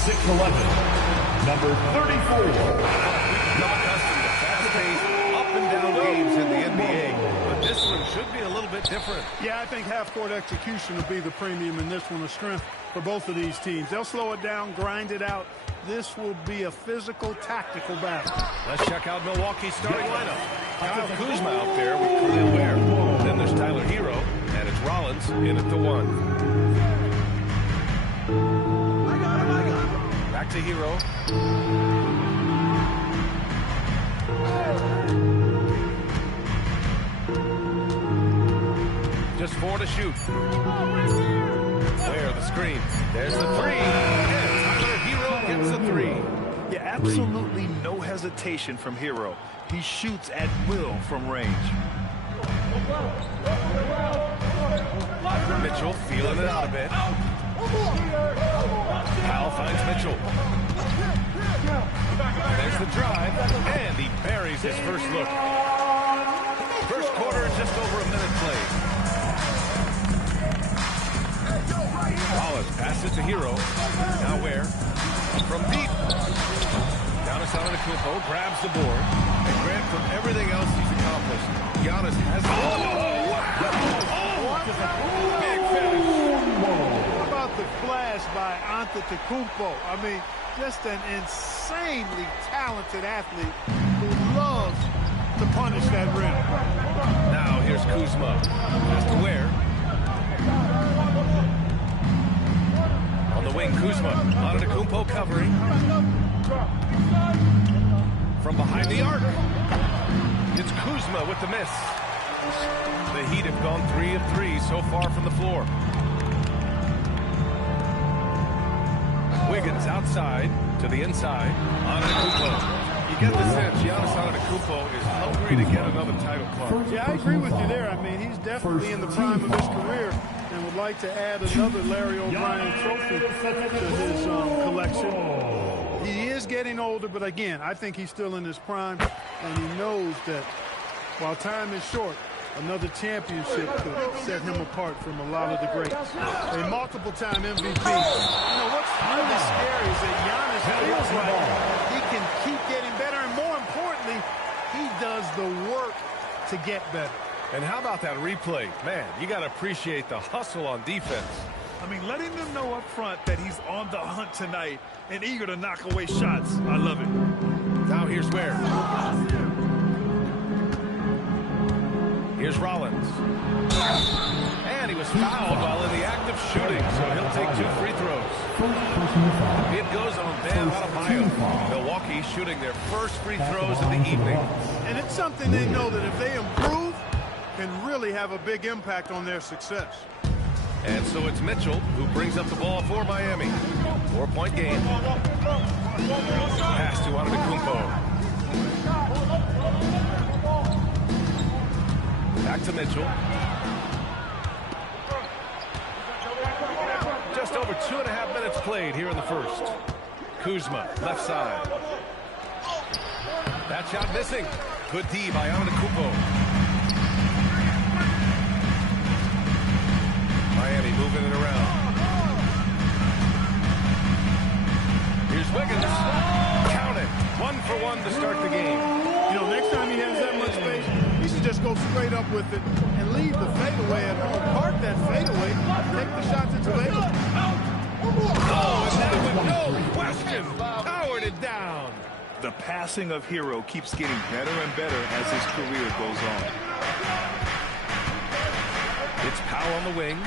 6'11", number 34. Become accustomed to fast-paced, up-and-down games in the NBA, but this one should be a little bit different. Yeah, I think half-court execution will be the premium in this one, a strength for both of these teams. They'll slow it down, grind it out. This will be a physical, tactical battle. Let's check out Milwaukee's starting lineup. Kyle Kuzma out there with Khalil Ware. Then there's Tyler Hero, and it's Rollins in at the 1. Back to Hero. Just 4 to shoot. Where the screen. There's the 3. And Tyler Hero gets the 3. Yeah, absolutely no hesitation from Hero. He shoots at will from range. Mitchell feeling it out a bit. Powell finds Mitchell. There's the drive, and he buries his first look. First quarter, just over a minute played. Wallace passes it to Hero. Now where? From deep. Giannis Antetokounmpo grabs the board. And Grant, from everything else he's accomplished, Giannis has... Oh, big finish. How about the flash by Antetokounmpo? I mean, just an insanely talented athlete who loves to punish that rim. Now here's Kuzma. Pass to Ware. On the wing, Kuzma. Antetokounmpo covering. From behind the arc. It's Kuzma with the miss. The Heat have gone 3 of 3 so far from the floor. Wiggins outside to the inside. Antetokounmpo. You get the sense Giannis Antetokounmpo is hungry to get another title club. Yeah, I agree with you there. I mean, he's definitely in the prime of his career and would like to add another Larry O'Brien trophy to his collection. He is getting older, but again, I think he's still in his prime, and he knows that while time is short, another championship could set him apart from a lot of the greats. A multiple-time MVP. You know, what's really scary is that Giannis feels like he can keep getting better, and more importantly, he does the work to get better. And how about that replay? Man, you got to appreciate the hustle on defense. I mean, letting them know up front that he's on the hunt tonight and eager to knock away shots. I love it. Now here's Ware. Here's Rollins. And he was fouled while in the act of shooting, so he'll take 2 free throws. It goes on Bam Adebayo. Milwaukee shooting their first free throws of the evening. And it's something they know that if they improve, can really have a big impact on their success. And so it's Mitchell who brings up the ball for Miami. 4-point game. Pass to Antetokounmpo. Back to Mitchell. Just over 2.5 minutes played here in the first. Kuzma, left side. That shot missing. Good D by Antetokounmpo. Miami moving it around. Here's Wiggins. Count it. 1 for 1 to start the game. You know, next time he has that much space, he should just go straight up with it and leave the fadeaway at home. Park that fadeaway, take the shots that's available. Oh, and that with no question powered it down. The passing of Hero keeps getting better and better as his career goes on. It's Powell on the wing.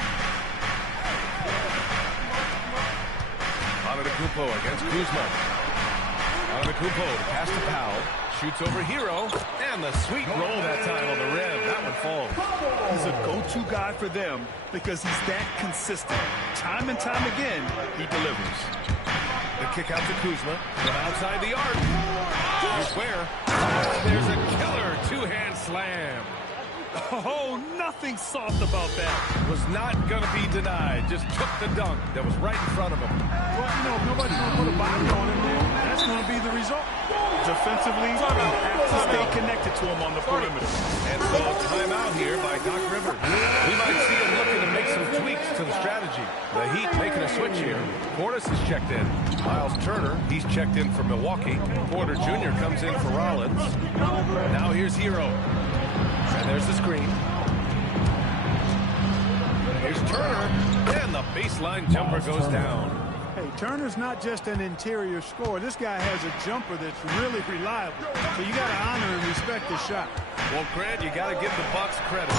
Antetokounmpo against Kuzma. Antetokounmpo to pass to Powell. Shoots over Hero. And the sweet roll that time on the rim. That one falls. He's a go-to guy for them because he's that consistent. Time and time again, he delivers. The kick out to Kuzma from outside the arc. Here's Ware. There's a killer 2-hand slam. Oh, nothing soft about that. Was not going to be denied. Just took the dunk that was right in front of him. Well, you know, if nobody's going to put a body on him, then that's that's going to be the result. Defensively, you have to stay connected to him on the perimeter. And so a timeout here by Doc Rivers. We might see him looking to make some tweaks to the strategy. The Heat making a switch here. Portis is checked in. Miles Turner, he's checked in for Milwaukee. Porter Jr. comes in for Rollins. Now here's Hero. And there's the screen. Here's Turner. And the baseline jumper goes down. Hey, Turner's not just an interior scorer. This guy has a jumper that's really reliable. So you got to honor and respect his shot. Well, Grant, you got to give the Bucks credit. 9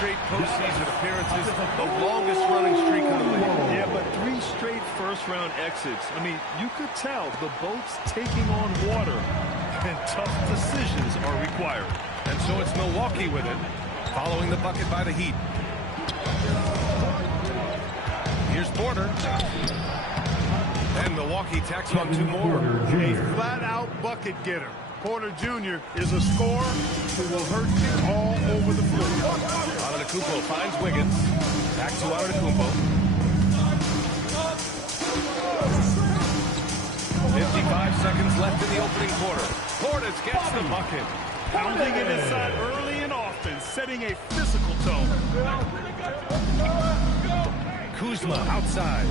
straight postseason appearances, the longest running streak in the league. Yeah, but 3 straight first-round exits. I mean, you could tell the boat's taking on water, and tough decisions are required. And so it's Milwaukee with it, following the bucket by the Heat. Here's Porter. And Milwaukee tacks on 2 more. A flat-out bucket getter. Porter Jr. is a scorer who will hurt you all over the floor. Antetokounmpo finds Wiggins. Back to Antetokounmpo. 55 seconds left in the opening quarter. Portis gets the bucket. Pounding it inside early and often, setting a physical tone. Kuzma outside.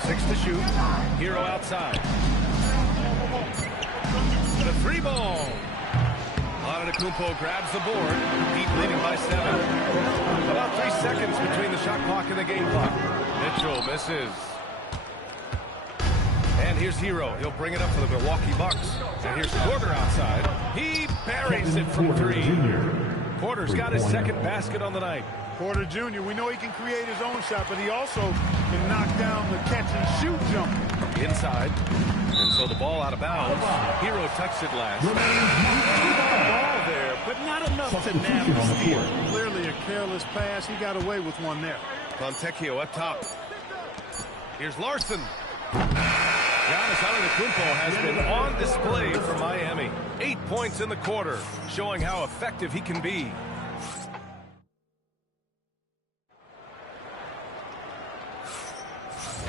Six to shoot. Hero outside. The 3 ball. Antetokounmpo grabs the board. Heat leading by 7. About 3 seconds between the shot clock and the game clock. Mitchell misses. And here's Hero. He'll bring it up for the Milwaukee Bucks. And here's Porter outside. He buries it from 3. Porter's got his second basket on the night. Porter Jr., we know he can create his own shot, but he also can knock down the catch-and-shoot jumper. Inside. And so the ball out of bounds. Hero touched it last. Ball there, but not enough to nab the steal. Clearly a careless pass. He got away with one there. Fontecchio up top. Here's Larson. Giannis Antetokounmpo has been on display for Miami. 8 points in the quarter, showing how effective he can be.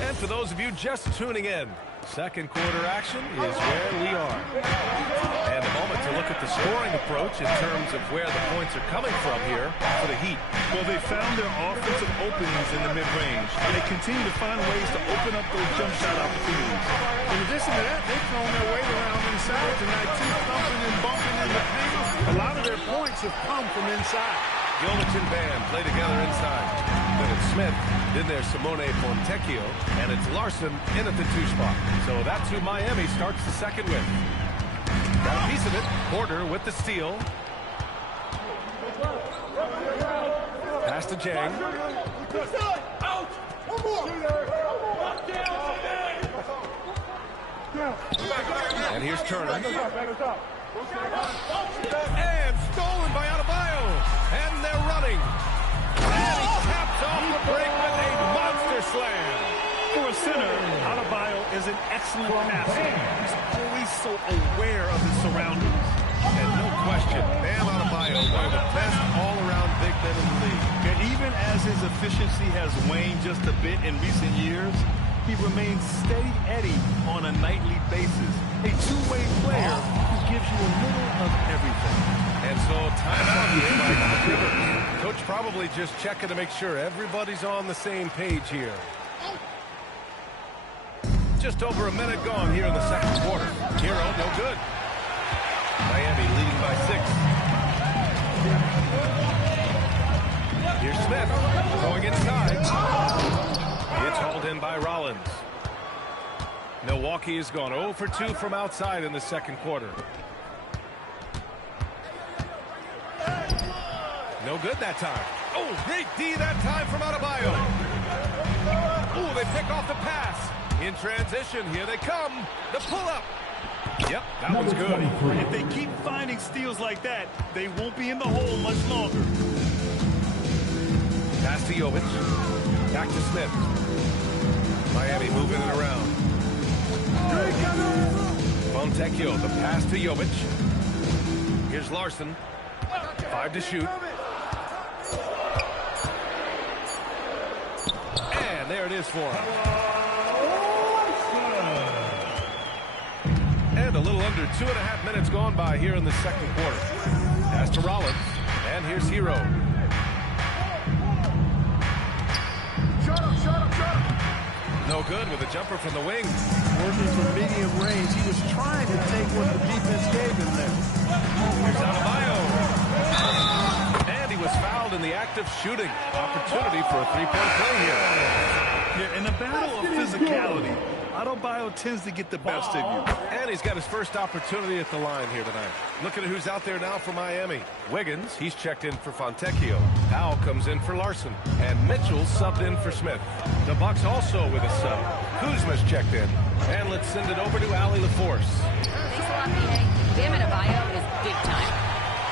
And for those of you just tuning in, second quarter action is where we are. And a moment to look at the scoring approach in terms of where the points are coming from here for the Heat. Well, they found their offensive openings in the mid-range, and they continue to find ways to open up those jump shot opportunities. In addition to that, they've thrown their weight around inside tonight, too, thumping and bumping in the paint. A lot of their points have come from inside. Gilbert and Band play together inside. Then it's Smith, then there's Simone Fontecchio, and it's Larson in at the 2 spot. So that's who Miami starts the second with. Got a piece of it. Porter with the steal. Pass to Jang. And here's Turner. And stolen by Adebayo. And they're running. And he taps off the break with a monster slam. For a center, Adebayo is an excellent passer. He's always so aware of his surroundings. And no question, Bam Adebayo, one of the best all-around big men in the league. And even as his efficiency has waned just a bit in recent years, he remains steady Eddie on a nightly basis. A two-way player who gives you a little of everything. And so timeout here by Doc Rivers. Coach probably just checking to make sure everybody's on the same page here. Just over a minute gone here in the second quarter. Hero, no good. Miami leading by 6. Here's Smith going inside. It's hauled in by Rollins. Milwaukee has gone 0 for 2 from outside in the second quarter. No good that time. Oh, great D that time from Adebayo. Oh, they pick off the pass. In transition, here they come. The pull-up. Yep, that one's good. If they keep finding steals like that, they won't be in the hole much longer. Pass to Jovic. Back to Smith. Miami moving it around. Fontecchio, the pass to Jovic. Here's Larson. 5 to shoot. there it is for him. And a little under 2.5 minutes gone by here in the second quarter. Pass to Rollins, and here's Hero. No good with a jumper from the wing. Working from medium range. He was trying to take what the defense gave him there. Here's Adebayo. And he was fouled in the act of shooting. Opportunity for a three-point play here. Yeah, in a battle of physicality, Adebayo tends to get the best of you. And he's got his first opportunity at the line here tonight. Looking at who's out there now for Miami. Wiggins, he's checked in for Fontecchio. Powell comes in for Larson. And Mitchell subbed in for Smith. The Bucks also with a sub. Kuzma's checked in. And let's send it over to Allie LaForce. Thanks a lot, B.A. Bam Adebayo is big time.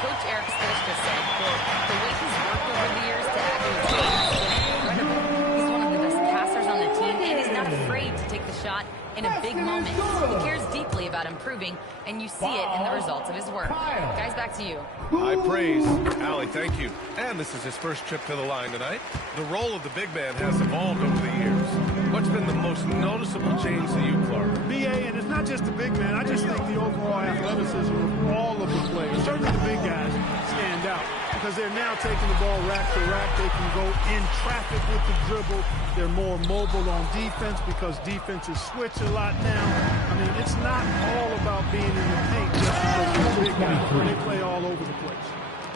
Coach Eric Spoelstra said, quote, the way he's worked over the years to add to his game has been incredible. He's one of the best passers on the team, and he's not afraid to take the shot in a big moment. He cares deeply about improving, and you see it in the results of his work. Guys, back to you. High praise. Allie, thank you. And this is his first trip to the line tonight. The role of the big man has evolved over the years. What's been the most noticeable change to you, Clark? B.A., and it's not just the big man. I just think the overall athleticism of all of the players, certainly the big guys, stand out because they're now taking the ball rack to rack. They can go in traffic with the dribble. They're more mobile on defense because defenses switch a lot now. I mean, it's not all about being in the paint just because you're a big guy. They play all over the place.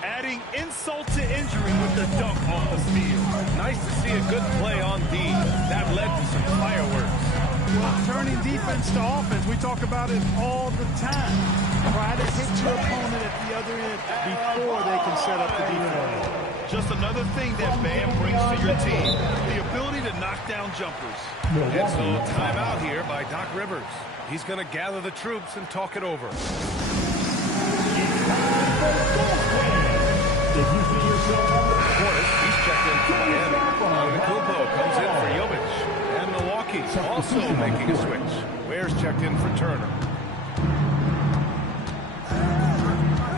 Adding insult to injury with the dunk on the field. Nice to see a good play on D. That led to some fireworks. Well, turning defense to offense, we talk about it all the time. Try to hit your opponent at the other end before they can set up the defense. Just another thing that Bam brings to your team, the ability to knock down jumpers. And so timeout here by Doc Rivers. He's going to gather the troops and talk it over. Portis, he's checked in for Miami. Antetokounmpo comes in for Jovic. And Milwaukee's also making a switch. Ware's checked in for Turner.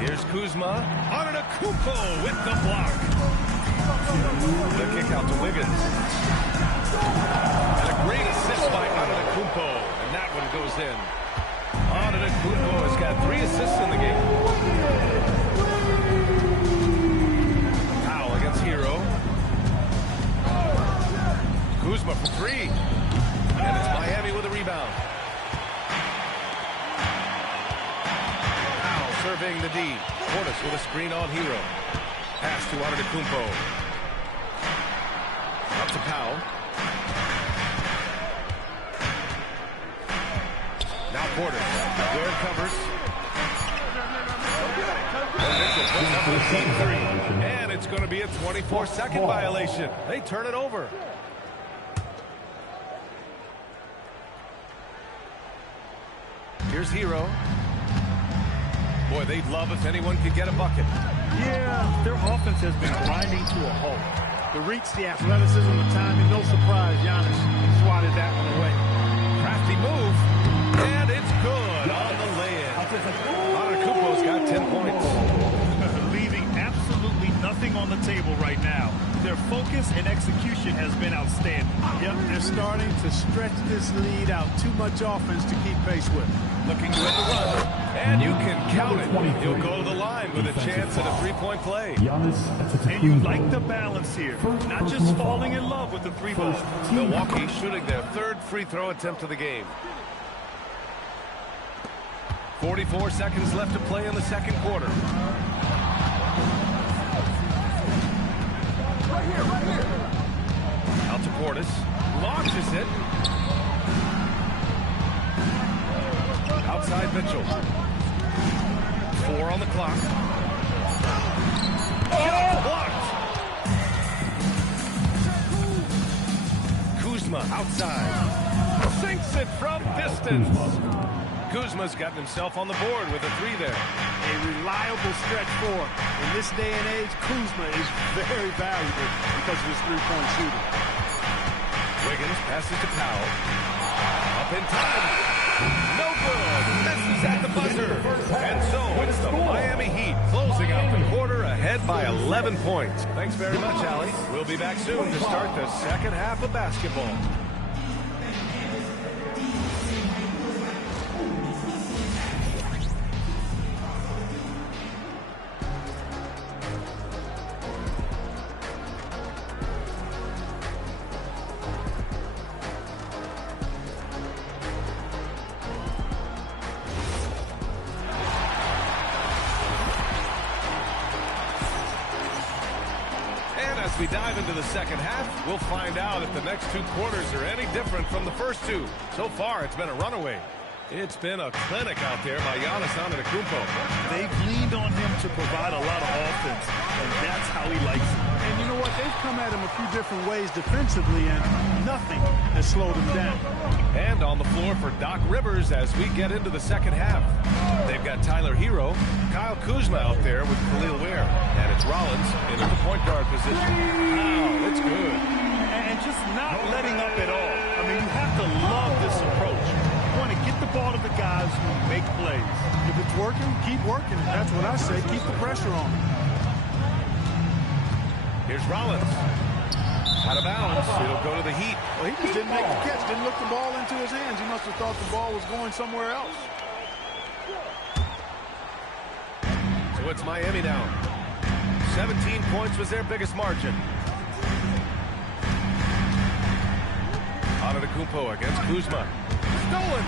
Here's Kuzma. Antetokounmpo with the block. The kick out to Wiggins. And a great assist by Antetokounmpo. And that one goes in. Antetokounmpo has got 3 assists in the game. Powell against Hero. Kuzma for 3. And it's Miami with a rebound. Powell surveying the D. Portis with a screen on Hero. Pass to Antetokounmpo. Up to Powell. Now Portis. Ware covers. And it's going to be a 24-second violation. They turn it over. Here's Hero. Boy, they'd love if anyone could get a bucket. Yeah, their offense has been grinding to a halt. The reach, the athleticism, the timing, no surprise. Giannis swatted that one away. Crafty move. And it's good on the lay-in. Antetokounmpo's got 10 points. Leaving absolutely nothing on the table right now. Their focus and execution has been outstanding. Yep, they're starting to stretch this lead out. Too much offense to keep pace with. Looking to win the run. And you can count it. He'll go to the line with a chance at a three-point play. And you like the balance here. Not just falling in love with the three ball. Milwaukee shooting their 3rd free throw attempt of the game. 44 seconds left to play in the second quarter. Out to Portis. Launches it. Outside Mitchell. 4 on the clock. Shot blocked. Kuzma outside. Sinks it from distance. Kuzma's gotten himself on the board with a 3 there. A reliable stretch 4. In this day and age, Kuzma is very valuable because of his three-point shooting. Wiggins passes to Powell. Up in time. No good. Misses at the buzzer. And so it's the Miami Heat closing out the quarter ahead. ahead by 11 points. Thanks very much, Allie. We'll be back soon to start the second half of basketball. As we dive into the second half, we'll find out if the next two quarters are any different from the first two. So far, it's been a runaway. It's been a clinic out there by Giannis Antetokounmpo. They've leaned on him to provide a lot of offense, and that's how he likes it. And you know what? They've come at him a few different ways defensively, and nothing has slowed him down. And on the floor for Doc Rivers as we get into the second half. They've got Tyler Hero, Kyle Kuzma out there with Khalil Ware. And it's Rollins in the point guard position. Wow, that's good. And just not letting up at all. I mean, you have to love this approach. You want to get the ball to the guys who make plays. If it's working, keep working. That's what I say. Keep the pressure on. Here's Rollins. Out of bounds. It'll go to the Heat. Well, he just didn't make the catch. Didn't look the ball into his hands. He must have thought the ball was going somewhere else. So it's Miami now. 17 points was their biggest margin. Antetokounmpo against Kuzma. Stolen.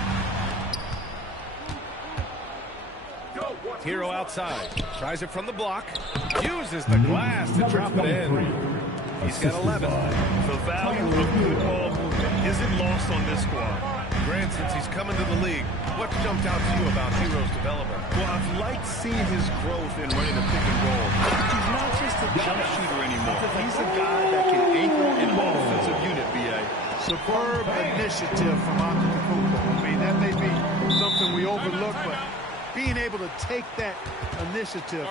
Hero outside. Tries it from the block. Uses the glass to drop it in. He's got 11. The value of good ball movement isn't lost on this squad. Grant, since he's come into the league, what jumped out to you about Hero's development? Well, I've liked seeing his growth in running the pick and roll. He's not just a jump shooter anymore. He's a guy that can anchor an offensive unit, B.A. Superb initiative from Antetokounmpo. I mean, that may be something we overlook, but being able to take that initiative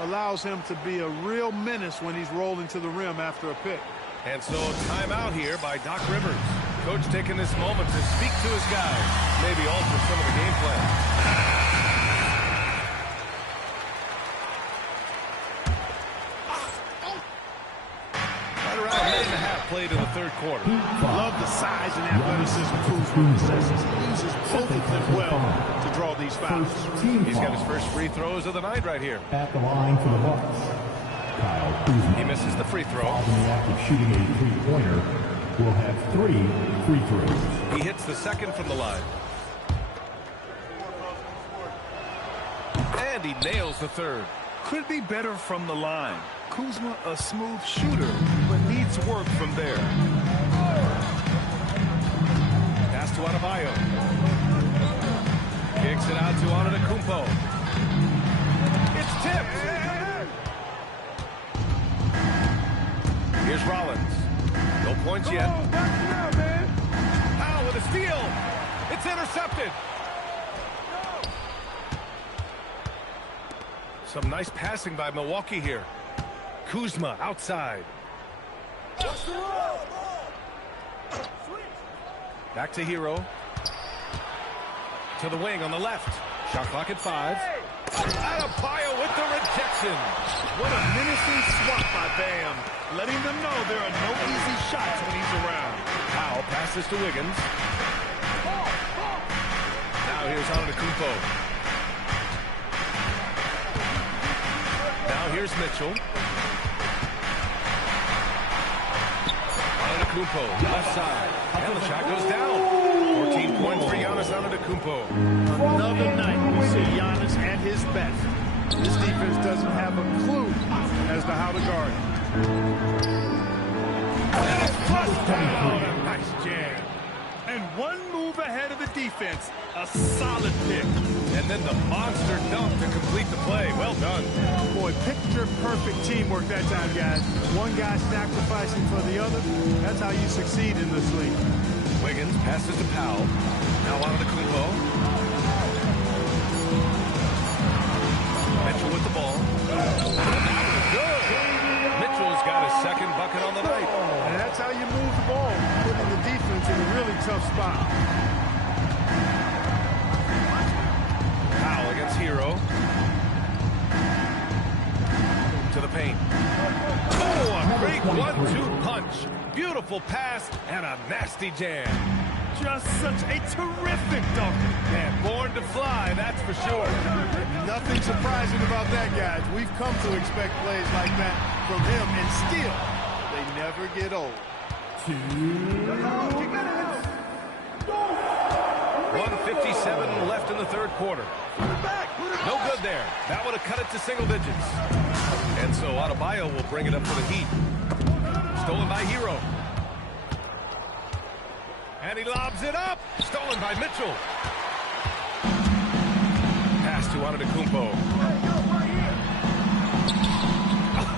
allows him to be a real menace when he's rolling to the rim after a pick. And so timeout here by Doc Rivers. Coach taking this moment to speak to his guys, maybe alter some of the game plan. Right around a minute and a half played in the third quarter. Love the size and athleticism Kuzma possesses. He uses both of them well to draw these fouls. He's got his first free throws of the night right here. At the line for the Bucks, Kyle Kuzma. He misses the free throw. In the act of shooting a three-pointer, will have 3 free throws. He hits the second from the line. And he nails the third. Could be better from the line. Kuzma, a smooth shooter, but needs work from there. Pass to Adebayo. Kicks it out to Antetokounmpo. It's tipped. Here's Rollins. No points yet. Powell with a steal. It's intercepted. Some nice passing by Milwaukee here. Kuzma outside. Back to Hero. To the wing on the left. Shot clock at 5. Adebayo with the rejection. What a menacing swat by Bam. Letting them know there are no easy shots when he's around. Powell passes to Wiggins. Now here's Antetokounmpo. Now here's Mitchell. Antetokounmpo, left side. And the shot goes down. 14 points for Giannis Antetokounmpo. Another night we see Giannis at his best. This defense doesn't have a clue as to how to guard him. And it's flushed down. Nice jam. And one move ahead of the defense. A solid pick. And then the monster dunk to complete the play. Well done. Boy, picture-perfect teamwork that time, guys. One guy sacrificing for the other. That's how you succeed in this league. Wiggins passes to Powell. Now Antetokounmpo. Mitchell with the ball. Good. Mitchell's got his second bucket on the night. And that's how you move the ball, putting the defense in a really tough spot. Powell against Hero. To the paint. Oh, a great 1-2 punch. Beautiful pass and a nasty jam. Just such a terrific dunker. Man, born to fly, that's for sure. Nothing surprising about that, guys. We've come to expect plays like that from him, and still, they never get old. 1:57 left in the third quarter. No good there. That would have cut it to single digits. And so Adebayo will bring it up for the Heat. Stolen by Hero. And he lobs it up. Stolen by Mitchell. Pass to Antetokounmpo.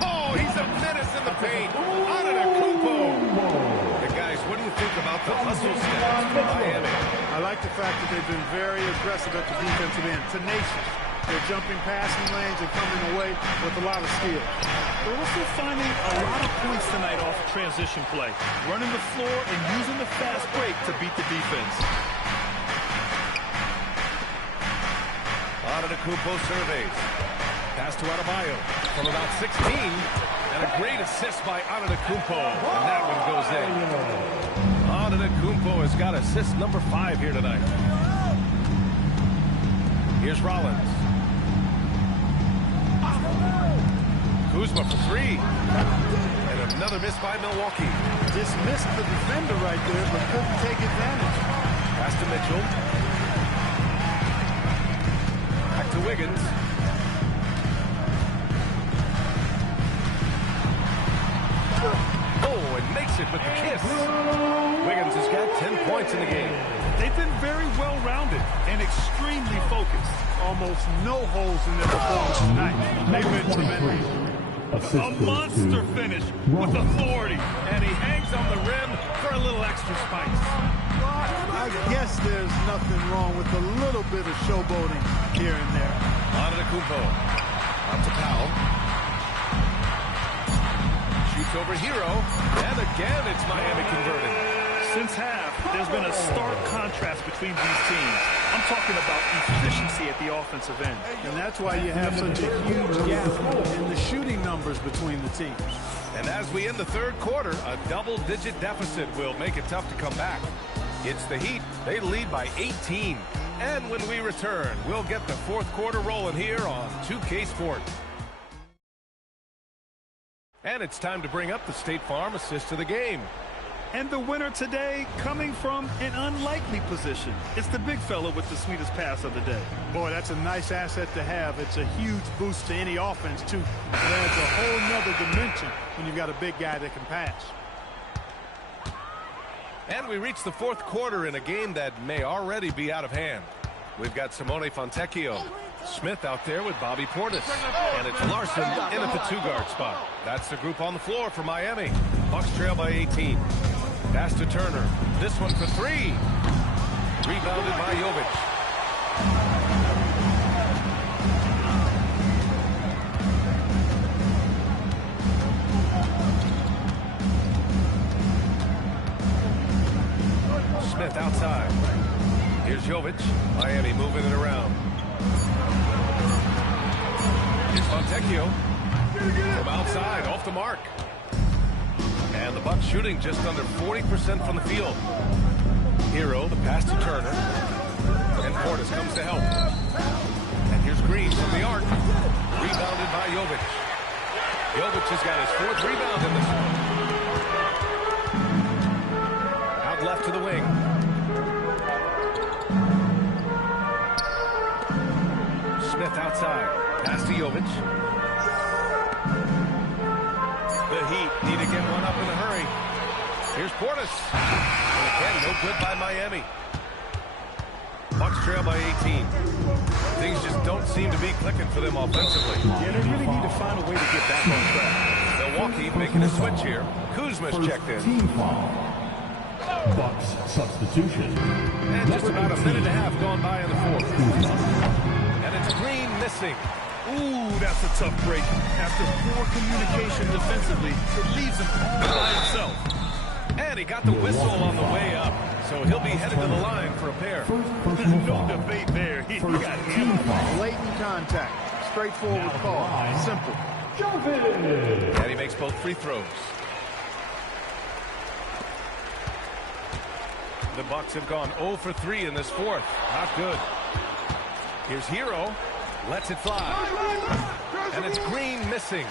Oh, he's a menace in the paint. Antetokounmpo. And guys, what do you think about the hustle stats for Miami? I like the fact that they've been very aggressive at the defensive end. Tenacious. They're jumping passing lanes and coming away with a lot of skill. They're also finding a lot of points tonight off transition play, running the floor and using the fast break to beat the defense. Antetokounmpo surveys. Pass to Adebayo from about 16, and a great assist by Antetokounmpo, and that one goes in. Antetokounmpo has got assist number 5 here tonight. Here's Rollins. Kuzma for 3. And another miss by Milwaukee. Dismissed the defender right there, but couldn't take advantage. Pass to Mitchell. Back to Wiggins. Oh, and makes it with the kiss. Wiggins has got 10 points in the game. They've been very well-rounded and extremely focused. Almost no holes in their performance tonight. They've been tremendous. A monster finish with authority. And he hangs on the rim for a little extra spice. I guess there's nothing wrong with a little bit of showboating here and there. Antetokounmpo. Up to Powell. Shoots over Hero. And again, it's Miami converting. Since half, there's been a stark contrast between these teams. I'm talking about efficiency at the offensive end. And that's why you have such a huge gap in the shooting numbers between the teams. And as we end the third quarter, a double-digit deficit will make it tough to come back. It's the Heat. They lead by 18. And when we return, we'll get the fourth quarter rolling here on 2K Sports. And it's time to bring up the State Farm assist of the game. And the winner today coming from an unlikely position. It's the big fella with the sweetest pass of the day. Boy, that's a nice asset to have. It's a huge boost to any offense, too. It adds a whole nother dimension when you've got a big guy that can pass. And we reach the fourth quarter in a game that may already be out of hand. We've got Simone Fontecchio. Smith out there with Bobby Portis. And it's Larson in at the 2-guard spot. That's the group on the floor for Miami. Bucks trail by 18. Pass to Turner. This one for 3. Rebounded by Jovic. Smith outside. Here's Jovic. Miami moving it around. Here's Fontecchio. From outside, off the mark. And the Bucks shooting just under 40% from the field. Hero, the pass to Turner. And Portis comes to help. And here's Green from the arc. Rebounded by Jovic. Jovic has got his 4th rebound in this one. Out left to the wing. Smith outside. Pass to Jovic. The Heat need to get one up in a hurry. Here's Portis. And again, no good by Miami. Bucks trail by 18. Things just don't seem to be clicking for them offensively. Yeah, they really need to find a way to get back on track. Milwaukee making a switch here. Kuzma's checked in. Team foul. Bucks substitution. And just about a minute and a half gone by in the fourth. And it's Green missing. Ooh, that's a tough break. After poor communication defensively, it leaves him all by himself. And he got the whistle on the way up, so he'll be headed to the line for a pair. No debate there. He got hammered. Blatant contact. Straightforward call. Simple. And he makes both free throws. The Bucks have gone 0 for 3 in this fourth. Not good. Here's Hero. Lets it fly. And it's Green missing.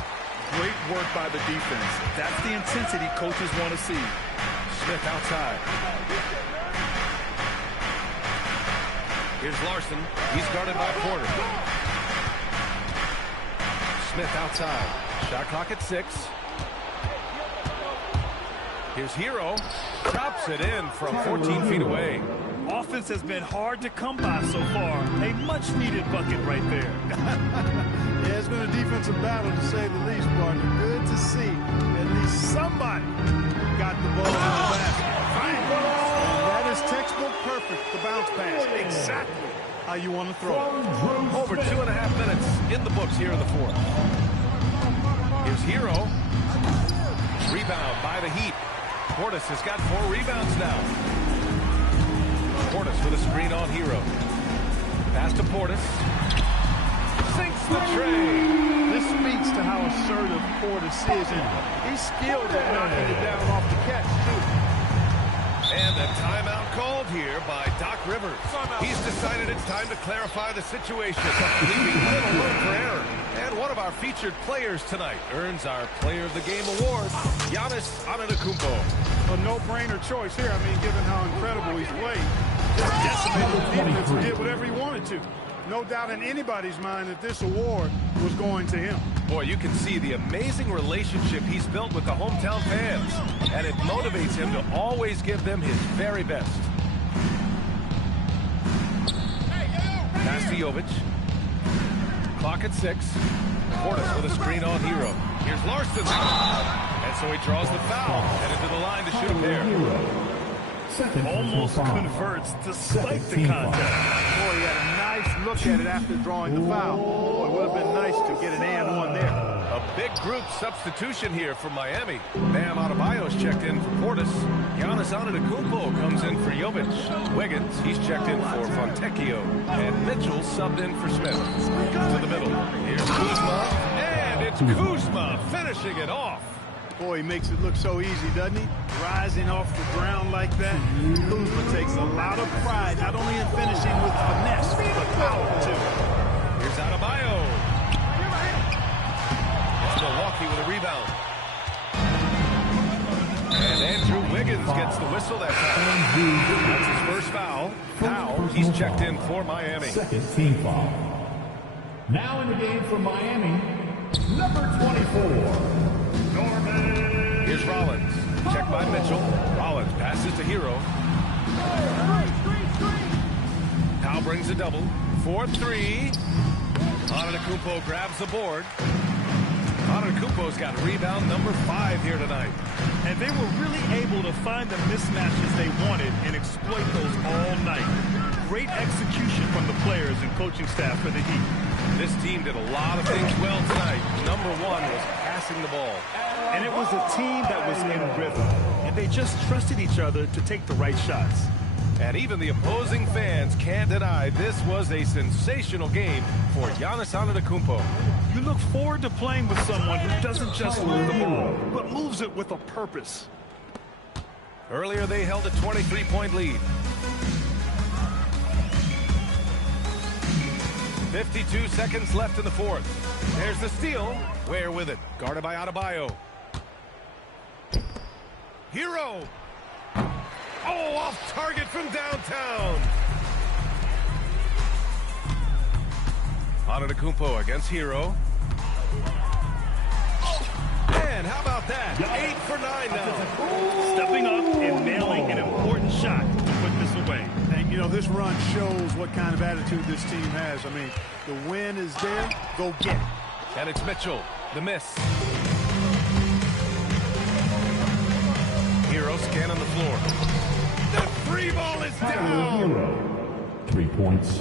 Great work by the defense. That's the intensity coaches want to see. Smith outside. Here's Larson. He's guarded by Porter. Smith outside. Shot clock at 6. Here's Hero. Drops it in from 14 feet away. Offense has been hard to come by so far. A much-needed bucket right there. Yeah, it's been a defensive battle, to say the least, partner. Good to see at least somebody got the ball in the basket. That is textbook perfect, the bounce pass. Exactly how you want to throw it. Over 2.5 minutes in the books here in the fourth. Here's Hero. Rebound by the Heat. Portis has got 4 rebounds now. Portis with a screen on Hero. Pass to Portis. Sinks the tray. This speaks to how assertive Portis is, and he's skilled at knocking it down off the catch, too. And a timeout called here by Doc Rivers. He's decided it's time to clarify the situation, leaving little room for error. And one of our featured players tonight earns our Player of the Game award, Giannis Antetokounmpo. A no-brainer choice here. I mean, given how incredible he's played, just decimated the defense and did whatever he wanted to. No doubt in anybody's mind that this award was going to him. Boy, you can see the amazing relationship he's built with the hometown fans, and it motivates him to always give them his very best. Pass to Jovic. Clock at 6. Portis with a screen on Hero. Here's Larson. And so he draws the foul and into the line to shoot a pair. Almost converts despite the contact. Boy, he had a nice look at it after drawing the foul. Boy, it would have been nice to get an and one there. A big group substitution here for Miami. Bam Adebayo's checked in for Portis. Giannis Antetokounmpo comes in for Jovic. Wiggins, he's checked in for Fontecchio. And Mitchell subbed in for Smith. To the middle. Here's Kuzma. And it's Kuzma finishing it off. Boy, he makes it look so easy, doesn't he? Rising off the ground like that. Kuzma takes a lot of pride, not only in finishing with finesse, but power, too. Here's Adebayo. It's Milwaukee with a rebound. And Andrew Wiggins gets the whistle that time. That's his first foul. Now he's checked in for Miami. Second team foul. Now in the game for Miami, number 24. Here's Rollins. Checked by Mitchell. Rollins passes to Hero. Powell brings a double. 4-3. Antetokounmpo grabs the board. Antetokounmpo's got rebound number 5 here tonight. And they were really able to find the mismatches they wanted and exploit those all night. Great execution from the players and coaching staff for the Heat. This team did a lot of things well tonight. Number 1 was passing the ball. And it was a team that was in rhythm. And they just trusted each other to take the right shots. And even the opposing fans can't deny this was a sensational game for Giannis Antetokounmpo. You look forward to playing with someone who doesn't just move the ball, but moves it with a purpose. Earlier they held a 23-point lead. 52 seconds left in the fourth. There's the steal. Ware with it. Guarded by Adebayo. Hero. Oh, off target from downtown. Antetokounmpo against Hero. And how about that? 8 for 9 now. Stepping up and nailing an important shot to put this away. And, you know, this run shows what kind of attitude this team has. I mean, the win is there. Go get it. And it's Mitchell. The miss. Hero scan on the floor. The free ball is down. 3 points.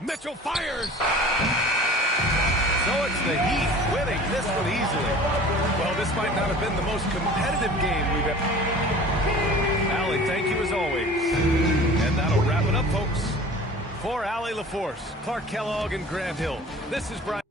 Mitchell fires. So it's the Heat winning this one easily. Well, this might not have been the most competitive game we've ever. Allie, thank you as always. And that'll wrap it up, folks. For Allie LaForce, Clark Kellogg, and Grant Hill, this is Brian.